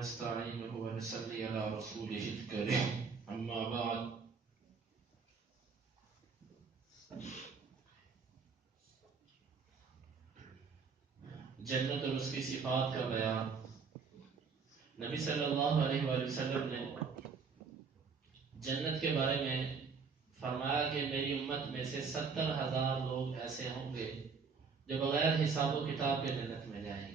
ونستعينه ونصلي على رسوله الكريم أما بعد جنت اور اس کی صفات کا بیان نبی صلی اللہ علیہ وآلہ وسلم نے جنت کے بارے میں فرمایا کہ میری امت میں سے 70,000 لوگ ایسے ہوں گے جو بغیر حساب و کتاب کے جنت میں جائیں گے.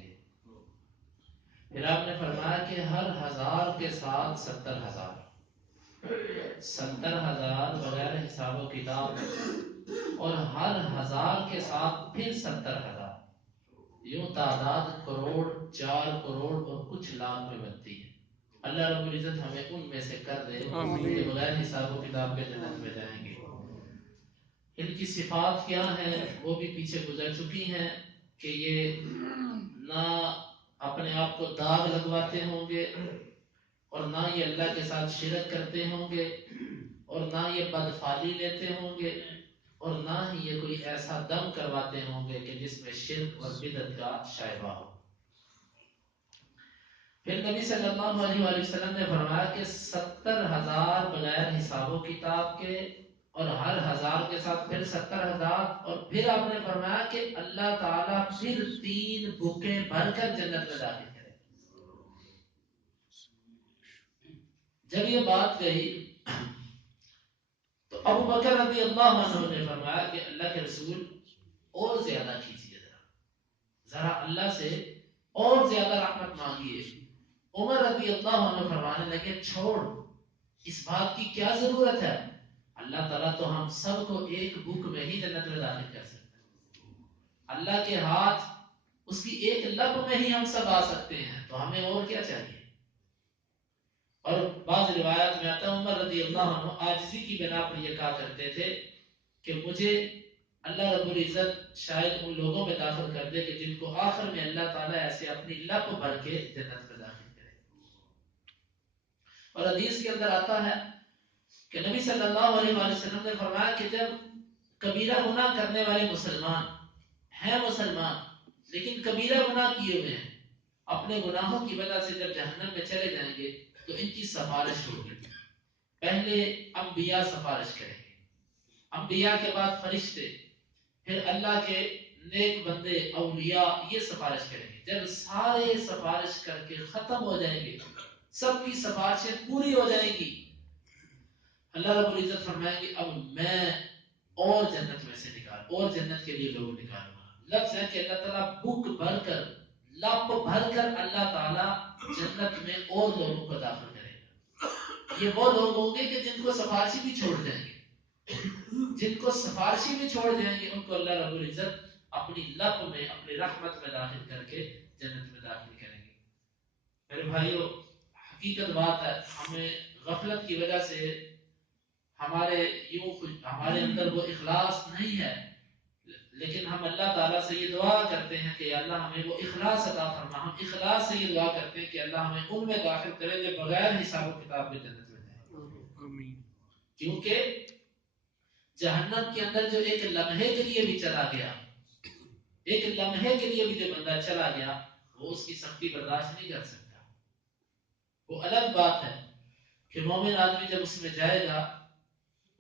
پھر آپ نے فرمایا کہ ہر 1000 کے ساتھ 70,000 بغیر حساب و کتاب اور ہر 1000 کے ساتھ پھر 70,000. یوں تعداد کروڑ 4 کروڑ اور کچھ لاکھ میں بنتی ہے. اللہ رب العزت ہمیں ان میں سے کر دے کہ بغیر حساب و کتاب کے جنت میں جائیں گے. ان کی صفات کیا ہیں وہ بھی پیچھے گزر چکی ہیں کہ یہ نہ اپنے آپ کو داغ لگواتے ہوں گے اور نہ یہ اللہ کے ساتھ شرک کرتے ہوں گے اور نہ یہ بدفعلی لیتے ہوں گے اور نہ ہی یہ کوئی ایسا دم کرواتے ہوں گے کہ جس میں شرک اور بدعت کا شائبہ ہو. پھر نبی صلی اللہ علیہ وآلہ وسلم نے فرمایا کہ 70,000 بغیر حساب و کتاب کے اور ہر 1000 کے ساتھ پھر 70,000 اور پھر آپ نے فرمایا کہ اللہ تعالیٰ پھر 3 بکیں بھر کر جنت میں داخل کرے. جب یہ بات کہی تو ابو بکر رضی اللہ عنہ نے فرمایا کہ اللہ کے رسول اور زیادہ کیجیے ذرا اللہ سے اور زیادہ رحمت مانگیے. عمر رضی اللہ عنہ فرمانے لگے چھوڑ اس بات کی کیا ضرورت ہے, اللہ تعالیٰ تو ہم سب کو ایک بک میں ہی جنت میں داخل کر سکتا ہے. اللہ کے ہاتھ اس کی ایک لب میں ہی ہم سب آ سکتے ہیں تو ہمیں اور کیا چاہیے. اور بعض روایات میں آتا ہے عمر رضی اللہ عنہ عاجزی کی بنا پر یہ کہا کرتے تھے کہ مجھے اللہ رب العزت شاید ان لوگوں میں داخل کر دے کہ جن کو آخر میں اللہ تعالیٰ ایسے اپنی لب بھر کے جنت میں داخل کرے. اور حدیث کے اندر آتا ہے کہ نبی صلی اللہ علیہ وآلہ وسلم نے فرمایا کہ جب کبیرہ گناہ کرنے والے مسلمان لیکن کبیرہ گناہ کیے ہوئے ہیں, اپنے گناہوں کی وجہ سے جب جہنم میں چلے جائیں گے تو ان کی سفارش ہوگی. پہلے انبیاء سفارش کریں گے, انبیاء کے بعد فرشتے, پھر اللہ کے نیک بندے اولیاء یہ سفارش کریں گے. جب سارے سفارش کر کے ختم ہو جائیں گے, سب کی سفارشیں پوری ہو جائیں گی, اللہ رب العزت فرمائیں گے اب میں اور جنت میں سے اور جنت کے لیے لوگ نکالوں گا. لفظ ہے کہ اللہ تعالیٰ بک بھر کر لب بھر کر اللہ تعالیٰ جنت میں اور لوگوں کو داخل کرے گا. یہ وہ لوگ ہوں گے کہ جن کو سفارشی بھی چھوڑ جائیں گے, ان کو اللہ رب العزت اپنی لب میں اپنی رحمت میں داخل کر کے جنت میں داخل کریں گے. میرے بھائیو حقیقت بات ہے, ہمیں غفلت کی وجہ سے ہمارے اندر وہ اخلاص نہیں ہے, لیکن ہم اللہ تعالیٰ سے یہ دعا کرتے ہیں کہ اللہ ہمیں وہ اخلاص عطا فرما. ہم اخلاص سے یہ دعا کرتے ہیں کہ اللہ ہمیں ان میں داخل کرے جو بغیر حساب و کتاب کے جنت میں جائیں. کیونکہ جہنم کے اندر جو ایک لمحے کے لیے بھی چلا گیا, ایک لمحے کے لیے بھی جو بندہ چلا گیا وہ اس کی سختی برداشت نہیں کر سکتا. وہ الگ بات ہے کہ مومن آدمی جب اس میں جائے گا,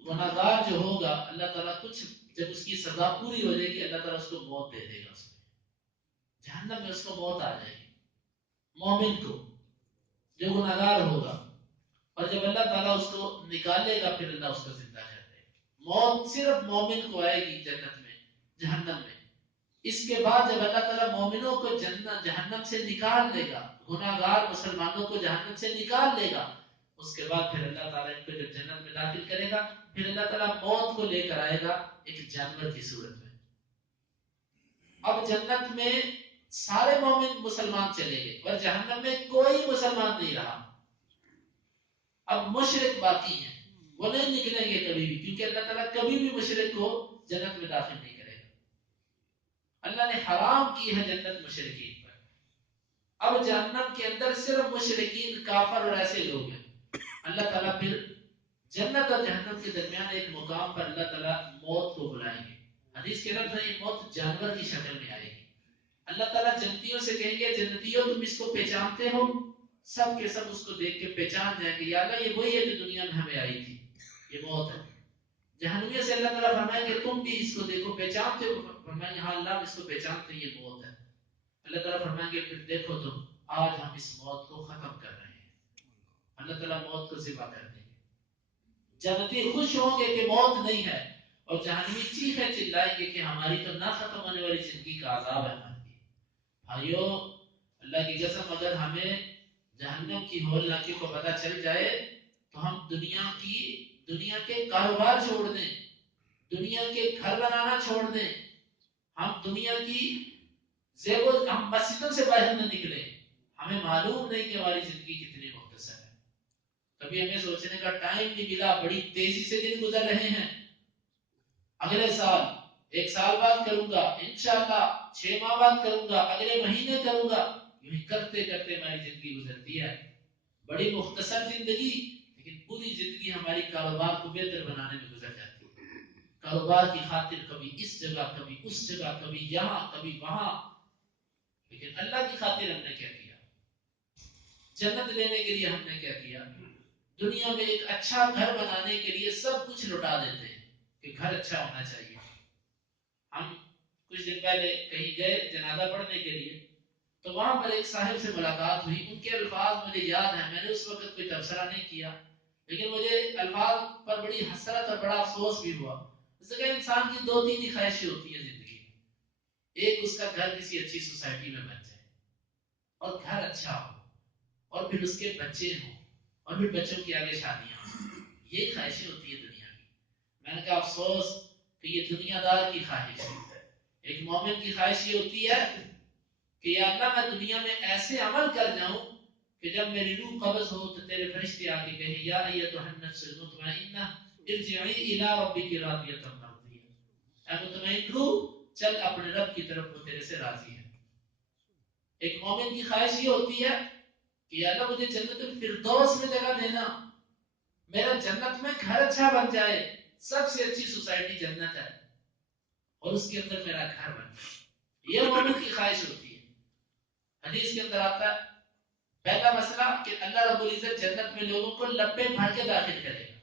گناہگار جو ہوگا, اللہ تعالیٰ کچھ جب اس کی سزا پوری ہو جائے گی اللہ تعالیٰ اس کو موت دے دے گا. اس میں جہنم میں اس کو موت آ جائے گی مومن کو جو گناہگار ہوگا, اور جب اللہ تعالیٰ اس کو نکالے گا پھر اللہ اس کو زندہ کر دے گا. موت صرف مومن کو آئے گی جنت میں, جہنم میں. اس کے بعد جب اللہ تعالیٰ مومنوں کو جہنم سے نکال دے گا, گناہگار مسلمانوں کو جہنم سے نکال دے گا, اس کے بعد پھر اللہ تعالیٰ ان کو جب جنت میں داخل کرے گا پھر اللہ تعالیٰ موت کو لے کر آئے گا ایک جانور کی صورت میں. اب جنت میں سارے مومن مسلمان چلے گئے اور جہنم میں کوئی مسلمان نہیں رہا. اب مشرک باقی ہیں, وہ نہیں نکلیں گے کبھی بھی, کیونکہ اللہ تعالیٰ کبھی بھی مشرک کو جنت میں داخل نہیں کرے گا. اللہ نے حرام کی ہے جنت مشرکین پر. اب جہنم کے اندر صرف مشرکین, کافر اور ایسے لوگ ہیں. اللہ تعالیٰ پھر جنت اور جہنم کے درمیان ایک مقام پر اللہ تعالیٰ موت کو بلائیں گے. حدیث کے لفظ ہے یہ موت جانور کی شکل میں آئے گی. اللہ تعالیٰ جنتیوں سے کہیں گے جنتیوں تم اس کو پہچانتے ہو؟ سب کے سب اس کو دیکھ کے پہچان جائیں کہ یا اللہ یہ وہی ہے جو دنیا میں ہمیں آئی تھی، یہ موت ہے۔ جہنمیوں سے اللہ تعالیٰ فرمائے کہ تم بھی اس کو دیکھو، پہچانتے ہو؟ فرمائیں گے ہاں اللہ اس کو پہچانتے، یہ موت ہے۔ اللہ تعالیٰ فرمائیں گے پھر دیکھو تم، آج ہم اس موت کو ختم کر رہے ہیں۔ اللہ تعالیٰ موت کو ذبح کر دیں گے۔ جنتی خوش ہوں گے کہ موت نہیں ہے، اور جہنمی چیخیں چلائیں گے کہ ہماری تو نہ ختم ہونے والی زندگی کا عذاب ہے ہمارے لیے۔ بھائیو اللہ کی قسم اگر ہمیں جہنم کی ہولناکی کو پتہ چل جائے تو ہم دنیا کے کاروبار چھوڑ دیں، دنیا کے گھر بنانا چھوڑ دیں، ہم دنیا کی ہم مسجدوں سے باہر نہ نکلیں۔ ہمیں معلوم نہیں کہ ہماری زندگی کتنی مختصر ہے، کبھی ہمیں سوچنے کا ٹائم نہیں ملا، بڑی تیزی سے دن گزر رہے ہیں۔ اگلے سال، ایک سال بعد کروں گا انشاءاللہ، 6 ماہ بعد کروں گا، اگلے مہینے کروں گا، یوں ہی کرتے کرتے ہماری زندگی گزرتی ہے۔ بڑی مختصر زندگی، لیکن پوری زندگی ہماری کاروبار کو بہتر بنانے میں گزر جاتی ہے۔ کاروبار کی خاطر کبھی اس جگہ، کبھی اس جگہ، کبھی یہاں، کبھی وہاں، لیکن اللہ کی خاطر ہم نے کیا کیا؟ جنت لینے کے لیے ہم نے کیا کیا؟ دنیا میں ایک اچھا گھر بنانے کے لیے سب کچھ لٹا دیتے ہیں کہ گھر اچھا ہونا چاہیے۔ ہم کچھ دن پہلے کہیں گئے جنازہ پڑھنے کے لیے، تو وہاں پر ایک صاحب سے ملاقات ہوئی، ان کے الفاظ مجھے یاد ہیں، میں نے اس وقت کوئی تبصرہ نہیں کیا، لیکن مجھے الفاظ پر بڑی حسرت اور بڑا افسوس بھی ہوا۔ اس کہ انسان کی 2-3 ہی خواہشیں ہوتی ہیں زندگی میں، ایک اس کا گھر کسی اچھی سوسائٹی میں بن جائے اور گھر اچھا ہو، اور پھر اس کے بچے ہوں، اور پھر بچوں کی آگے شادیاں ہوں، یہ خواہشیں ہوتی ہے دنیا کی۔ میں نے کہا افسوس کہ یہ دنیا دار کی خواہش ہے۔ ایک مومن کی خواہش یہ ہوتی ہے کہ یا اللہ میں دنیا میں ایسے عمل کر جاؤں کہ جب میری روح قبض ہو تو تیرے فرشتے آ کے کہیں یا ایتھا النفس المطمئنہ ارجعی الی ربک راضیۃ مرضیہ، اے مطمئن روح چل اپنے رب کی طرف، وہ تیرے سے راضی ہے۔ ایک مومن کی خواہش یہ ہوتی ہے کہ یا اللہ مجھے جنت الفردوس میں جگہ دینا، میرا جنت میں گھر اچھا بن جائے، سب سے اچھی سوسائٹی جنت ہے، اور اس کے اندر میرا گھر بن جائے، یہ مومن کی خواہش ہوتی ہے۔ حدیث کے اندر آتا ہے پہلا مسئلہ کہ اللہ رب العزت جنت میں لوگوں کو لپے بھر کے داخل کرے گا۔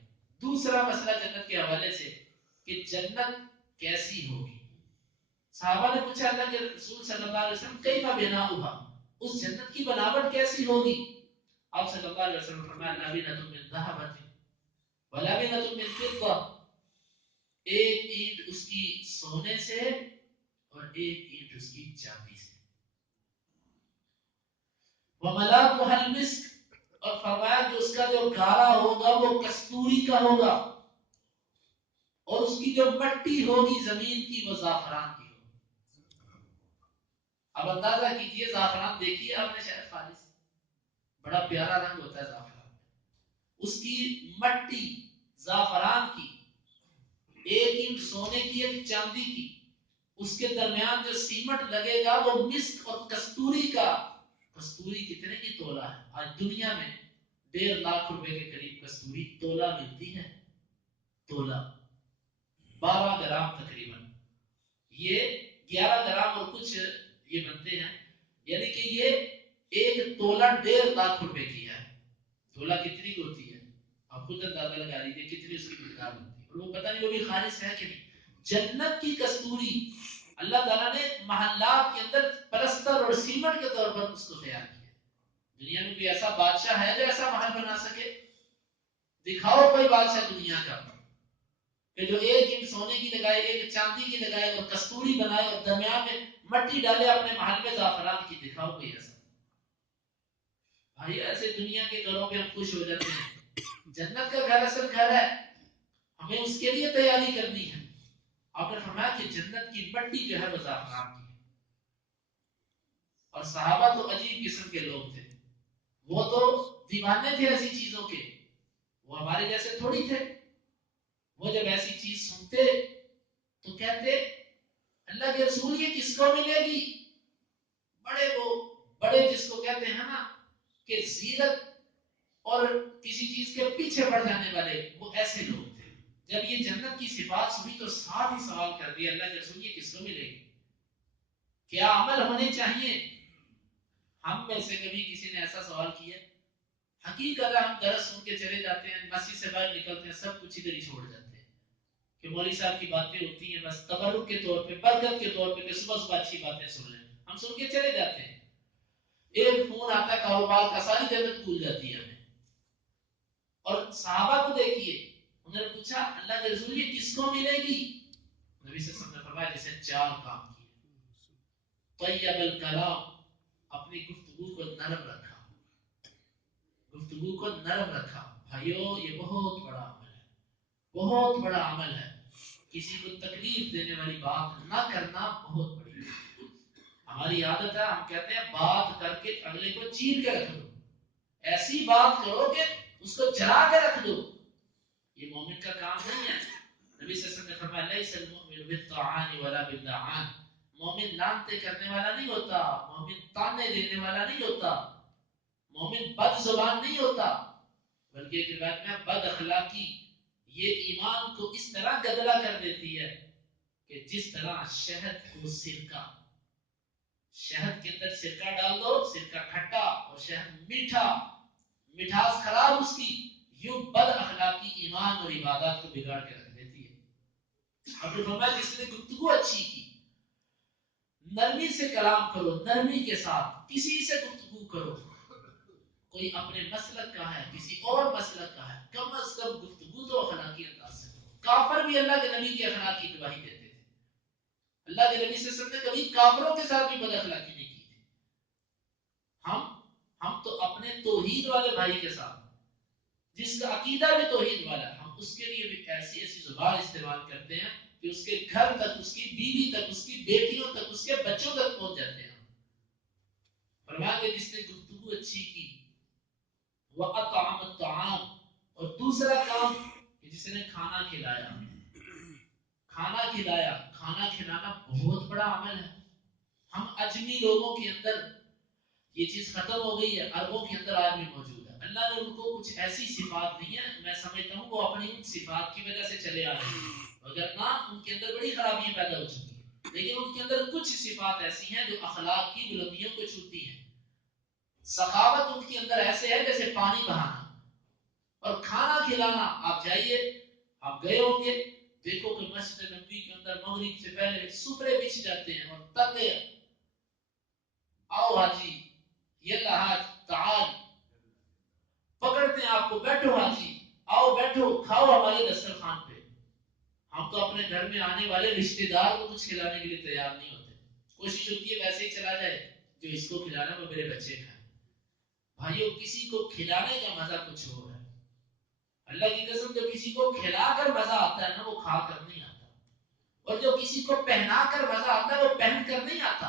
دوسرا مسئلہ جنت کے حوالے سے کہ جنت کیسی ہوگی۔ صحابہ نے پوچھا اللہ کے رسول صلی اللہ علیہ وسلم کیف بناؤھا، اس جنت کی بناوٹ کیسی ہوگی؟ آپ صلی اللہ علیہ وسلم فرمایا لابنۃ من ذھب ولابنۃ من فضہ، ایک اینٹ اس کی سونے سے اور ایک اینٹ اس کی چاندی سے۔ وملاطها المسک، اور فرمایا کہ اس کا جو گارا ہوگا وہ کستوری کا ہوگا، اور اس کی جو مٹی ہوگی زمین کی وہ زعفران کی ہوگی۔ اب اندازہ کیجئے، زعفران دیکھیے آپ نے شاید خالص، بڑا پیارا رنگ ہوتا ہے زعفران، اس کی مٹی زعفران کی، ایک اینٹ سونے کی ایک چاندی کی، اس کے درمیان جو سیمٹ لگے گا وہ مسک اور کستوری کا۔ کستوری کتنے کی تولہ ہے؟ آج دنیا میں 1.5 لاکھ روپے کے قریب کستوری تولہ ملتی ہے، تولہ 12 گرام تقریباً، یہ 11 گرام اور کچھ یہ بنتے ہیں، یعنی کہ یہ ایک تولہ 1.5 لاکھ روپے کی ہے۔ تولہ کتنی کی ہوتی ہے آپ خود اندازہ لگا لیجیے کتنی اس کی مقدار ہوتی ہے، اور وہ پتہ نہیں وہ بھی خالص ہے کہ نہیں۔ جنت کی کستوری اللہ تعالیٰ نے محلات کے اندر پلستر اور سیمنٹ کے طور پر اس کو تیار کیا۔ دنیا میں کوئی ایسا بادشاہ ہے جو ایسا محل بنا سکے؟ دکھاؤ کوئی بادشاہ دنیا کا کہ جو ایک اینٹ سونے کی لگائے، ایک چاندی کی لگائے اور کستوری بنائے اور درمیان میں مٹی ڈالے اپنے محل میں زعفران کی، دکھاؤ کوئی ایسا۔ بھائی ایسے دنیا کے گھروں پہ ہم خوش ہو جاتے ہیں، جنت کا گھر اصل گھر ہے، ہمیں اس کے لیے تیاری کرنی ہے۔ آپ نے فرمایا کہ جنت کی مٹی جو ہے وہ زعفران کی ہے، اور صحابہ تو عجیب قسم کے لوگ تھے، وہ تو دیوانے تھے ایسی چیزوں کے، وہ ہمارے جیسے تھوڑی تھے۔ وہ جب ایسی چیز سنتے تو کہتے اللہ کے رسول یہ کس کو ملے گی؟ بڑے جس کو کہتے ہیں نا کہ زیرت اور کسی چیز کے پیچھے پڑ جانے والے، وہ ایسے لوگ تھے۔ جب یہ جنت کی صفات سنی تو ساتھ ہی سوال کر دیا اللہ کے رسول یہ کس کو ملے گی؟ کیا عمل ہونے چاہیے؟ ہم میں سے کبھی کسی نے ایسا سوال کیا؟ حقیقت ہم درس سن کے چلے جاتے ہیں، مسجد سے باہر نکلتے ہیں، سب کچھ ادھر ہی چھوڑ جاتے ہیں کہ مولوی صاحب کی باتیں ہوتی ہیں بس تبرک کے طور پہ، برکت کے طور پہ کہ صبح صبح اچھی باتیں سن لیں، ہم سن کے چلے جاتے ہیں۔ ایک فون آتا ہے کاروبار کا، ساری جنت بھول جاتی ہے ہمیں۔ اور صحابہ کو دیکھیے، انہوں نے پوچھا اللہ کے رسول یہ کس کو ملے گی؟ نبی صلی اللہ علیہ وسلم نے فرمایا جسے 4 کام کیے۔ طیب الکلام، اپنی گفتگو کو نرم رکھا، گفتگو کو نرم رکھا۔ بھائیو یہ بہت بڑا عمل ہے، بہت بڑا عمل ہے۔ کسی کو تکلیف دینے والی بات نہ کرنا بہت بڑی ہے۔ ہماری عادت ہے، ہم کہتے ہیں بات کر کے اگلے کو چیر کے رکھ دو، ایسی بات کرو کہ اس کو جلا کے رکھ دو، یہ مومن کا کام نہیں ہے۔ نبی صلی اللہ علیہ وسلم نے فرمایا لیس المؤمن بالطعان ولا باللعان، مومن لعنتیں کرنے والا نہیں ہوتا، مومن تانے دینے والا نہیں ہوتا، مومن بد زبان نہیں ہوتا، بلکہ ایک روایت میں بد اخلاقی یہ ایمان کو اس طرح گدلا کر دیتی ہے کہ جس طرح شہد کو سرکہ، شہد کے اندر سرکہ ڈال دو، سرکہ کھٹا اور شہد میٹھا، مٹھاس خراب اس کی، یوں بد اخلاقی ایمان اور عبادات کو بگاڑ کے رکھ دیتی ہے۔ اب فرمایا جس نے گفتگو اچھی کی، نرمی سے کلام کرو، نرمی کے ساتھ کسی سے گفتگو کرو، کوئی اپنے مسلک کا ہے، کسی اور مسلک کا ہے، کم از کم گفتگو تو اخلاقی انداز سے کرو۔ کافر بھی اللہ کے نبی کی اخلاقی گواہی دیتے تھے، اللہ کے نبی صلی اللہ علیہ وسلم نے کبھی کافروں کے ساتھ بھی بد اخلاقی نہیں کی تھی۔ ہم تو اپنے توحید والے بھائی کے ساتھ، جس کا عقیدہ بھی توحید والا ہے، ہم اس کے لیے بھی ایسی ایسی زبان استعمال کرتے ہیں کہ اس کے گھر تک، اس کی بیوی تک، اس کی بیٹیوں تک، اس کے بچوں تک پہنچ جاتے ہیں۔ فرمایا کہ جس نے گفتگو اچھی کی، وَأَطْعَمَ الطَّعَامَ، اور دوسرا کام کہ جس نے کھانا کھلایا، کھانا کھلایا، کھانا کھلانا بہت بڑا عمل ہے۔ ہم اجمی لوگوں کے اندر یہ چیز ختم ہو گئی ہے، عربوں کے اندر آج بھی موجود ہے۔ اللہ نے ان کو کچھ ایسی صفات دی ہیں، میں سمجھتا ہوں وہ اپنی ان صفات کی وجہ سے چلے آ رہے ہیں، وگرنہ ان کے اندر بڑی خرابیاں پیدا ہو چکی ہیں، لیکن ان کے اندر کچھ صفات ایسی ہیں جو اخلاق کی بلندیوں کو چھوتی ہیں۔ سخاوت ان کے اندر ایسے ہے جیسے پانی بہانا، اور کھانا کھلانا۔ آپ جائیے، آپ گئے ہوں گے، دیکھو کہ مسجد نبوی کے اندر مغرب سے پہلے سفرے بچھ جاتے ہیں اور تلے، آؤ حاجی، یلا حاج تعال، پکڑتے ہیں آپ کو، بیٹھو حاجی، آؤ بیٹھو، کھاؤ ہمارے دسترخوان پہ۔ ہم تو اپنے گھر میں آنے والے رشتہ دار کو کچھ کھلانے کے لیے تیار نہیں ہوتے، کوشش ہوتی ہے ویسے ہی چلا جائے، جو اس کو کھلانا وہ میرے بچے کھائیں۔ بھائیو کسی کو کھلانے کا مزہ کچھ اور ہے، اللہ کی قسم جو کسی کو کھلا کر مزہ آتا ہے نا، وہ کھا کر نہیں آتا، اور جو کسی کو پہنا کر مزہ آتا ہے وہ پہن کر نہیں آتا۔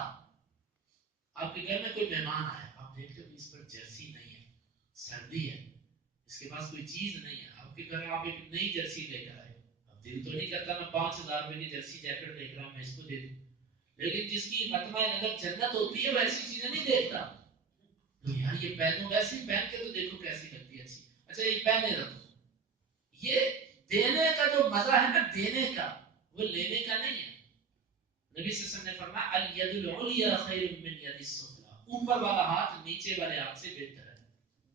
آپ کے گھر میں کوئی مہمان آیا، آپ دیکھتے ہو اس پر جرسی نہیں ہے، سردی ہے، اس کے پاس کوئی چیز نہیں ہے، آپ کے گھر آپ ایک نئی جرسی لے کر آئے، اب دل تو نہیں کرتا میں 5000 روپے کی جرسی جیکٹ دیکھ رہا ہوں میں اس کو دے دوں، لیکن جس کی مطمع نظر جنت ہوتی ہے وہ ایسی چیزیں نہیں دیکھتا، تو یار یہ پہنو، ویسے ہی پہن کے تو دیکھو کیسی لگتی ہے، اچھی، اچھا یہ پہنے رکھو۔ یہ دینے کا جو مزہ ہے نا، دینے کا، وہ لینے کا نہیں ہے۔ نبی صلی اللہ علیہ وسلم نے فرمایا الید العلیٰ خیر من ید السفلیٰ، اوپر والا ہاتھ نیچے والے ہاتھ سے بہتر ہے،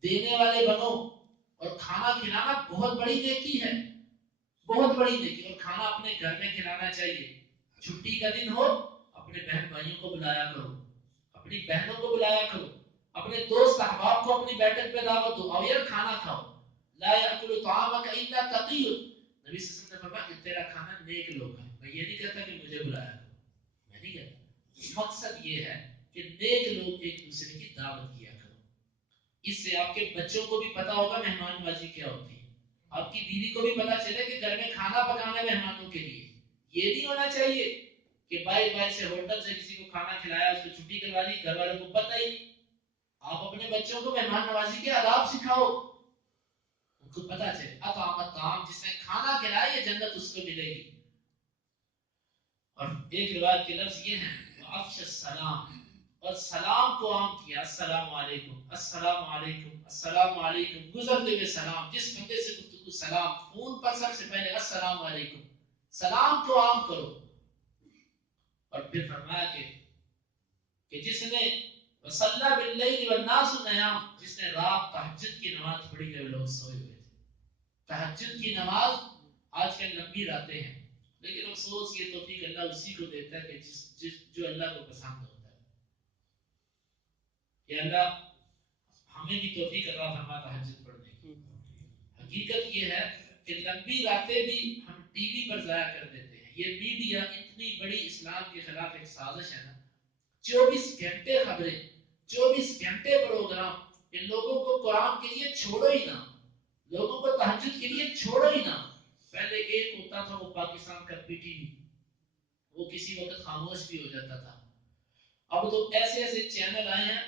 دینے والے بنو۔ اور کھانا کھلانا بہت بڑی نیکی ہے، بہت بڑی نیکی، اور کھانا اپنے گھر میں کھلانا چاہیے۔ چھٹی کا دن ہو، اپنے بہن بھائیوں کو بلایا کرو، اپنی بہنوں کو بلایا کرو، اپنے دوست احباب کو اپنی بیٹھک پہ دعوت دو، اور یار کھانا کھاؤ۔ لا یاکل طعامک الا تقی، نبی صلی اللہ علیہ وسلم نے فرمایا کہ تیرا کھانا نیک لوگ ہیں۔ میں یہ نہیں کہتا کہ مجھے بلایا کرو، میں نہیں کہتا، مقصد یہ ہے کہ نیک لوگ ایک دوسرے کی دعوت کیا کرو۔ اس سے آپ کے بچوں کو بھی پتا ہوگا مہمان بازی کیا ہوتی ہے، آپ کی بیوی کو بھی پتا چلے کہ گھر میں کھانا پکانا مہمانوں کے لیے۔ یہ نہیں ہونا چاہیے کہ بائی بائی سے ہوٹل سے کسی کو کھانا کھلایا، اس کو چھٹی کروا دی، گھر والوں کو پتہ ہی۔ آپ اپنے بچوں کو مہمان نوازی کے آداب سکھاؤ، ان کو پتا چلے اطعم الطعام، جس نے کھانا کھلایا یہ جنت اس کو ملے گی۔ اور ایک روایت کے لفظ یہ ہیں وَأَفْشَ السَّلَامِ، اور سلام کو عام کیا، السلام علیکم، السلام علیکم، السلام علیکم، گزرتے ہوئے سلام، جس بندے سے گفتگو سلام، فون پر سب سے پہلے السلام علیکم، سلام کو عام کرو۔ اور پھر فرمایا کہ جس نے وصلی باللیل والناس نیام، جس نے رات تہجد کی نماز پڑھی جب لوگ سوئے ہوئے تھے. تہجد کی نماز آج کل لمبی راتیں ہیں، لیکن افسوس یہ توفیق اللہ اسی کو دیتا ہے کہ جو اللہ کو پسند ہوتا ہے. کہ اللہ ہمیں بھی توفیق عطا فرما تہجد پڑھنے کی. حقیقت یہ ہے کہ لمبی راتیں بھی ہم ٹی وی پر ضائع کر دیتے ہیں. یہ میڈیا اتنی بڑی اسلام کے خلاف ایک سازش ہے نا. 24 گھنٹے خبریں، 24 گھنٹے پروگرام. ان لوگوں کو قرآن کے لیے چھوڑو ہی نہ، لوگوں کو تہجد کے لیے چھوڑو ہی نہ. پہلے ایک ہوتا تھا وہ پاکستان کا پی ٹی وی، وہ کسی وقت خاموش بھی ہو جاتا تھا. اب تو ایسے ایسے چینل آئے ہیں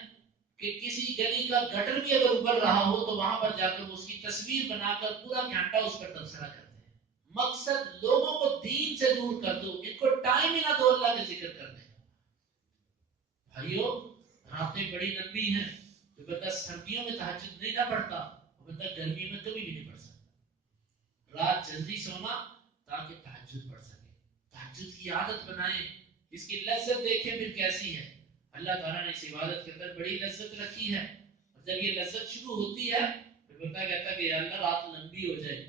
کہ کسی گلی کا گٹر بھی اگر ابل رہا ہو تو وہاں پر جا کر اس کی تصویر بنا کر پورا گھنٹہ اس پر تبصرہ کرتے ہیں. مقصد لوگوں کو دین سے دور کر دو، ان کو ٹائم ہی نہ دو اللہ کے ذکر کرنے. بھائیو راتیں بڑی لمبی ہیں. جو بندہ سردیوں میں تہجد نہیں نہ پڑھتا وہ بندہ گرمی میں کبھی بھی نہیں پڑھ سکتا. رات جلدی سونا تاکہ تہجد پڑھ سکے. تہجد کی عادت بنائیں، اس کی لذت دیکھیں پھر کیسی ہے. اللہ تعالیٰ نے اس عبادت کے اندر بڑی لذت رکھی ہے. اور جب یہ لذت شروع ہوتی ہے پھر بندہ کہتا ہے کہ یا اللہ رات لمبی ہو جائے،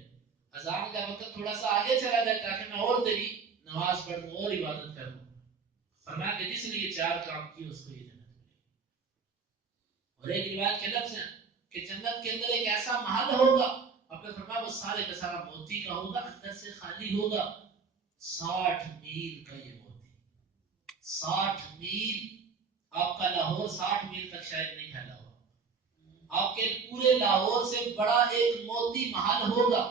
اذان کا وقت تھوڑا سا آگے چلا جائے تاکہ میں اور تیری نماز پڑھوں اور عبادت کروں. فرمایا کہ جس نے یہ 4 کام کیے اس کو یہ جنت ملے. اور ایک روایت کے لفظ ہیں کہ جنت کے اندر ایک ایسا محل ہوگا، آپ نے فرمایا وہ سارے کا سارا موتی کا ہوگا، اندر سے خالی ہوگا. 60 میل کا یہ موتی، 60 میل. آپ کا لاہور 60 میل تک شاید نہیں پھیلا ہوا. آپ کے پورے لاہور سے بڑا ایک موتی محل ہوگا.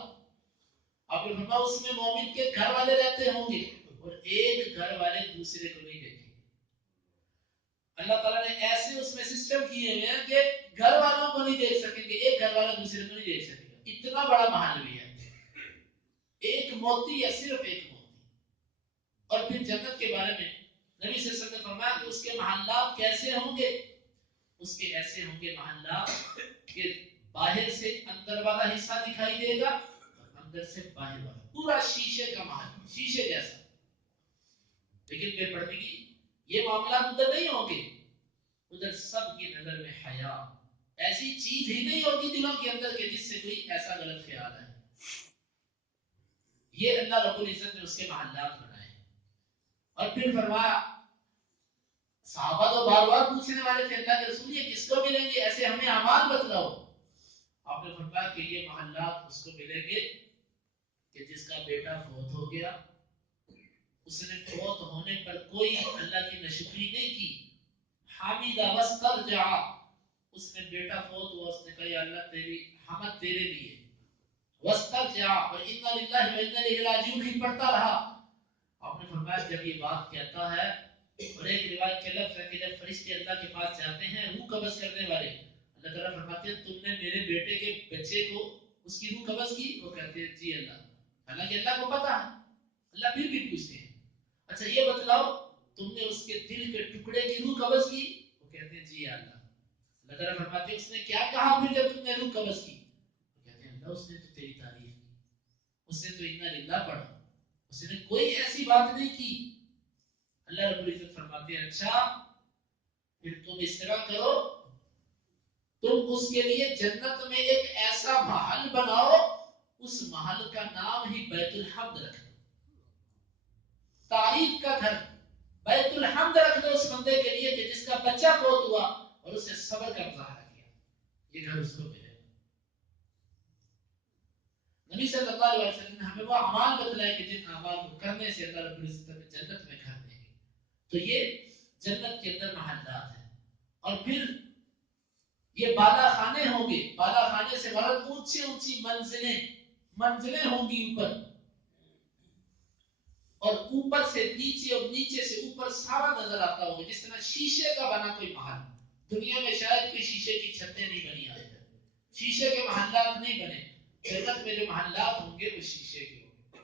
آپ نے فرمایا اس میں مومن کے گھر والے رہتے ہوں گے اور ایک گھر والے دوسرے کو نہیں دیکھیں گے. اللہ تعالیٰ نے ایسے اس میں سسٹم کیے ہوئے ہیں کہ گھر والوں کو نہیں دیکھ سکیں گے، ایک گھر والا دوسرے کو نہیں دیکھ سکے گا. اتنا بڑا محل بھی ہے. ایک موتی ہے، صرف ایک موتی. اور پھر جنت کے بارے میں نبی صلی اللہ علیہ وسلم نے فرمایا کہ اس کے محلات کیسے ہوں گے. اس کے ایسے ہوں گے محلات کہ باہر سے اندر والا حصہ دکھائی دے گا اور اندر سے باہر والا، پورا شیشے کا محل، شیشے جیسا. لیکن بے پردگی یہ معاملات ادھر نہیں ہوں گے. ادھر سب کی نظر میں حیا، ایسی چیز ہی نہیں ہوگی دلوں کے اندر کہ جس سے کوئی ایسا غلط خیال آئے. یہ اللہ رب العزت نے اس کے محلات بنائے. اور پھر فرمایا صحابہ تو بار بار پوچھنے والے تھے اللہ کے رسول یہ کس کو ملیں گے، ایسے ہمیں اعمال بتلاؤ. آپ نے فرمایا کہ یہ محلات اس کو ملیں گے کہ جس کا بیٹا فوت ہو گیا، اس نے فوت ہونے پر کوئی اللہ کی ناشکری نہیں کی. حامدہ واسترجع، اس نے بیٹا فوت ہوا، اس نے کہا یا اللہ تیری حمد تیرے لیے. واسترجع اور انا للہ و انا الیہ راجعون ہی پڑھتا رہا. آپ نے فرمایا جب یہ بات کہتا ہے، اور ایک روایت کے لفظ ہے کہ جب فرشتے اللہ کے پاس جاتے ہیں روح قبض کرنے والے، اللہ تعالیٰ فرماتے ہیں تم نے میرے بیٹے کے بچے کو اس کی روح قبض کی؟ وہ کہتے ہیں جی اللہ. حالانکہ اللہ کو پتا ہے. اللہ پھر بھی پوچھتے ہیں اچھا یہ بتلاؤ تم نے اس کے دل کے ٹکڑے کی روح قبض کی؟ وہ کہتے ہیں جی اللہ. اللہ تعالیٰ فرماتے ہیں اس نے کیا کہا پھر جب تم نے روح قبض کی؟ وہ کہتے ہیں اللہ اس نے تو تیری تعریف کی، اس نے تو انا للہ پڑھا، اس نے کوئی ایسی بات نہیں کی. اللہ رب العزت فرماتے ہیں اچھا پھر تم اس طرح کرو، تم اس کے لیے جنت میں ایک ایسا محل بناؤ، اس محل کا نام ہی بیت الحمد رکھ دو. تعریف کا گھر بیت الحمد رکھ دو اس بندے کے لیے کہ جس کا بچہ فوت ہوا اور اسے صبر کا مظاہرہ کیا، یہ گھر اس کو ملے. نبی صلی اللہ علیہ وسلم نے ہمیں وہ اعمال بتلائے کہ جن اعمال کو کرنے سے اللہ رب العزت جنت میں گھر دیں گے. تو یہ جنت کے اندر محلات ہیں. اور پھر یہ بالا خانے ہوں گے. بالا خانے سے مراد اونچی اونچی منزلیں ہوں گی اوپر، اور اوپر سے نیچے اور نیچے سے اوپر سارا نظر آتا ہوگا جس طرح شیشے کا بنا کوئی محل. دنیا میں شاید کوئی شیشے کی چھتیں نہیں بنی آج تک، شیشے کے محلات نہیں بنے. جنت میں جو محلات ہوں گے وہ شیشے کے ہوں گے.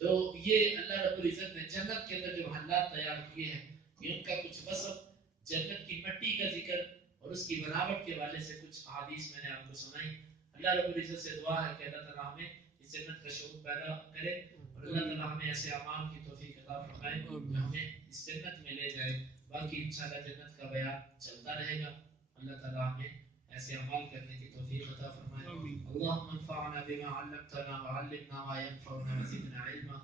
تو یہ اللہ رب العزت نے جنت کے اندر جو محلات تیار کیے ہیں یہ ان کا کچھ وصف، جنت کی مٹی کا ذکر اور اس کی بناوٹ کے حوالے سے کچھ احادیث میں نے آپ کو سنائی. اللہ رب العزت سے دعا ہے کہ اللہ تعالیٰ ہمیں اس جنت کا شعور پیدا کرے اور اللہ تعالیٰ ہمیں ایسے اعمال کی توفیق عطا فرمائے جو ہمیں اس جنت میں لے جائے. باقی انشاءاللہ جنت کا بیان چلتا رہے گا. اللہ تعالیٰ ہمیں ایسے عمل کرنے کی توفیق عطا فرمائے. اللهم انفعنا بما علمتنا وعلمنا ما ينفعنا وزدنا علما.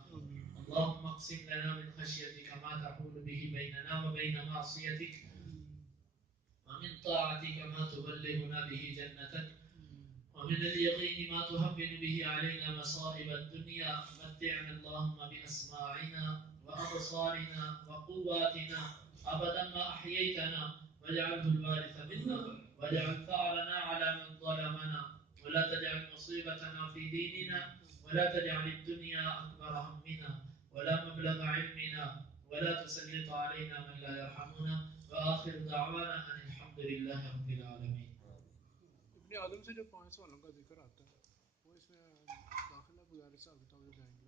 اللهم اقسم لنا من خشيتك ما تحول به بيننا وبين معصيتك ومن طاعتك ما تبلغنا به جنتك ومن اليقين ما تهون به علينا مصائب الدنيا. متعنا اللهم بأسماعنا وأبصارنا وقواتنا أبدا ما أحييتنا واجعله الوارث منا واجعل ثأرنا على من ظلمنا ولا تجعل مصيبتنا في ديننا ولا تجعل الدنيا أكبر همنا ولا مبلغ علمنا ولا تسلط علينا من لا يرحمنا. وآخر دعوانا أن الحمد لله رب العالمين. ابن آدم سے جو 5 سوالوں کا ذکر آتا ہے وہ اس میں داخلہ بغیر حساب کتاب جو جائیں گے